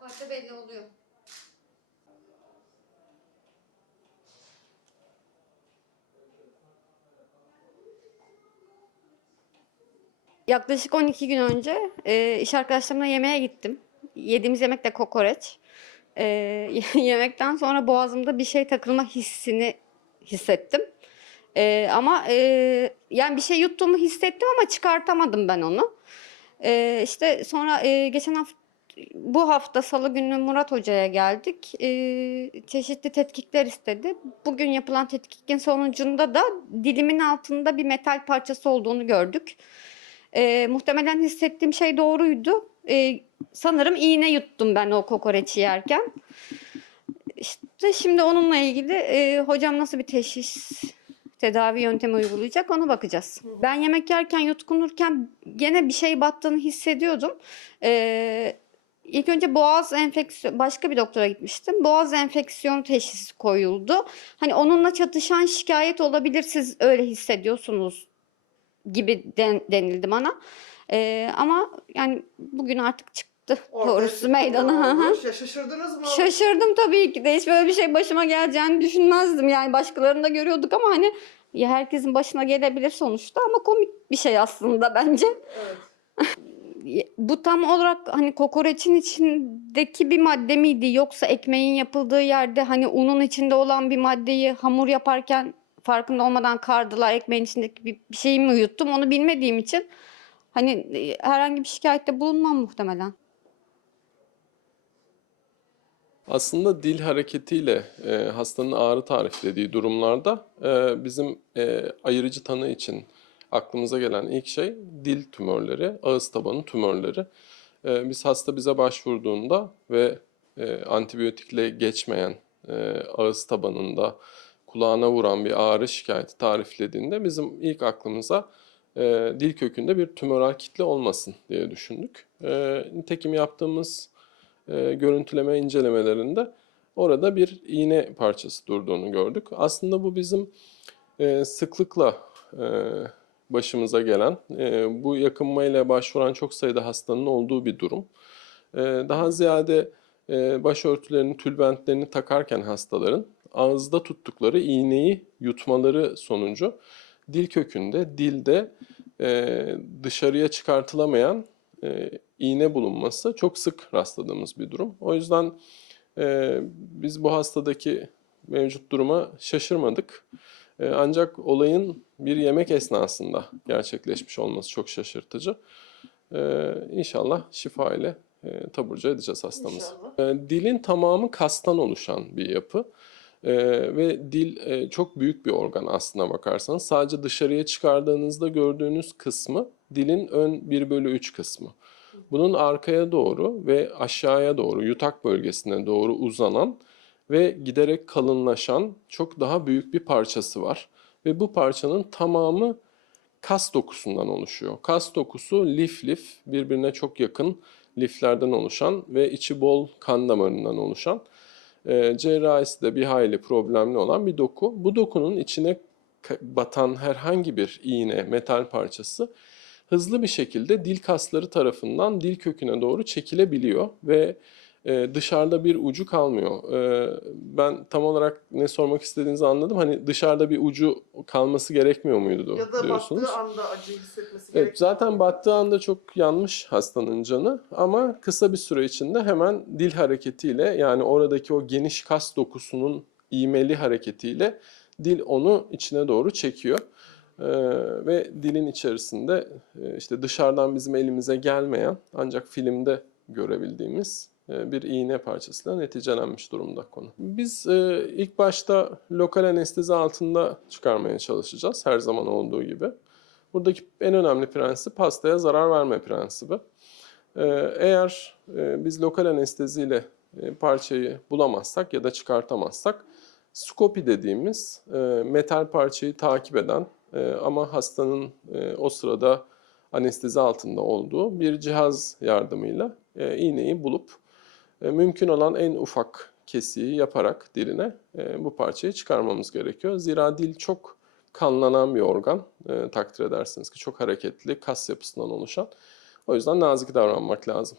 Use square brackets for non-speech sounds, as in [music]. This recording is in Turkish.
Parça parça belli oluyor. Yaklaşık 12 gün önce e, iş arkadaşlarımla yemeğe gittim. Yediğimiz yemek de kokoreç. E, [laughs] yemekten sonra boğazımda bir şey takılma hissini hissettim. E, ama e, yani bir şey yuttuğumu hissettim ama çıkartamadım ben onu. E, işte sonra e, geçen hafta bu hafta Salı günü Murat Hoca'ya geldik. E, çeşitli tetkikler istedi. Bugün yapılan tetkikin sonucunda da dilimin altında bir metal parçası olduğunu gördük. E, muhtemelen hissettiğim şey doğruydu. E, sanırım iğne yuttum ben o kokoreçi yerken. İşte şimdi onunla ilgili e, hocam nasıl bir teşhis, tedavi yöntemi uygulayacak ona bakacağız. Ben yemek yerken, yutkunurken gene bir şey battığını hissediyordum. E, ilk önce boğaz enfeksiyon, başka bir doktora gitmiştim. Boğaz enfeksiyon teşhisi koyuldu. Hani onunla çatışan şikayet olabilir, siz öyle hissediyorsunuz gibi den- denildi bana. Ee, ama yani bugün artık çıktı doğrusu meydana. Şaşırdınız mı? Şaşırdım tabii ki de hiç böyle bir şey başıma geleceğini düşünmezdim. Yani başkalarında görüyorduk ama hani ya herkesin başına gelebilir sonuçta ama komik bir şey aslında bence. Evet. [laughs] Bu tam olarak hani kokoreçin içindeki bir madde miydi yoksa ekmeğin yapıldığı yerde hani unun içinde olan bir maddeyi hamur yaparken farkında olmadan kardılar ekmeğin içindeki bir, bir şeyi mi yuttum onu bilmediğim için hani e, herhangi bir şikayette bulunmam muhtemelen. Aslında dil hareketiyle e, hastanın ağrı tariflediği durumlarda e, bizim e, ayırıcı tanı için aklımıza gelen ilk şey dil tümörleri, ağız tabanı tümörleri. E, biz hasta bize başvurduğunda ve e, antibiyotikle geçmeyen e, ağız tabanında kulağına vuran bir ağrı şikayeti tariflediğinde bizim ilk aklımıza e, dil kökünde bir tümöral kitle olmasın diye düşündük. E, nitekim yaptığımız görüntüleme incelemelerinde orada bir iğne parçası durduğunu gördük. Aslında bu bizim sıklıkla başımıza gelen, e, bu yakınmayla başvuran çok sayıda hastanın olduğu bir durum. E, daha ziyade e, başörtülerini, tülbentlerini takarken hastaların ağızda tuttukları iğneyi yutmaları sonucu dil kökünde, dilde dışarıya çıkartılamayan iğne bulunması çok sık rastladığımız bir durum. O yüzden biz bu hastadaki mevcut duruma şaşırmadık. E, ancak olayın bir yemek esnasında gerçekleşmiş olması çok şaşırtıcı. E, inşallah şifa ile e, taburcu edeceğiz hastamızı. E, dilin tamamı kastan oluşan bir yapı. Ee, ve dil e, çok büyük bir organ aslına bakarsanız. Sadece dışarıya çıkardığınızda gördüğünüz kısmı dilin ön 1 bölü 3 kısmı. Bunun arkaya doğru ve aşağıya doğru yutak bölgesine doğru uzanan ve giderek kalınlaşan çok daha büyük bir parçası var. Ve bu parçanın tamamı kas dokusundan oluşuyor. Kas dokusu lif lif birbirine çok yakın liflerden oluşan ve içi bol kan damarından oluşan e, cerrahisi de bir hayli problemli olan bir doku. Bu dokunun içine batan herhangi bir iğne, metal parçası hızlı bir şekilde dil kasları tarafından dil köküne doğru çekilebiliyor ve e, dışarıda bir ucu kalmıyor. E, ben tam olarak ne sormak istediğinizi anladım. Hani dışarıda bir ucu kalması gerekmiyor muydu Ya da diyorsunuz? battığı anda acı hissetmesi Evet, gerekiyor. zaten battığı anda çok yanmış hastanın canı ama kısa bir süre içinde hemen dil hareketiyle yani oradaki o geniş kas dokusunun iğmeli hareketiyle dil onu içine doğru çekiyor. Ee, ve dilin içerisinde e, işte dışarıdan bizim elimize gelmeyen ancak filmde görebildiğimiz bir iğne parçasıyla neticelenmiş durumda konu. Biz e, ilk başta lokal anestezi altında çıkarmaya çalışacağız her zaman olduğu gibi. Buradaki en önemli prensip hastaya zarar verme prensibi. Ee, Eğer e, biz lokal anesteziyle e, parçayı bulamazsak ya da çıkartamazsak skopi dediğimiz e, metal parçayı takip eden e, ama hastanın e, o sırada anestezi altında olduğu bir cihaz yardımıyla e, iğneyi bulup e, mümkün olan en ufak kesiği yaparak diline e, bu parçayı çıkarmamız gerekiyor. Zira dil çok kanlanan bir organ e, takdir edersiniz ki çok hareketli kas yapısından oluşan. O yüzden nazik davranmak lazım.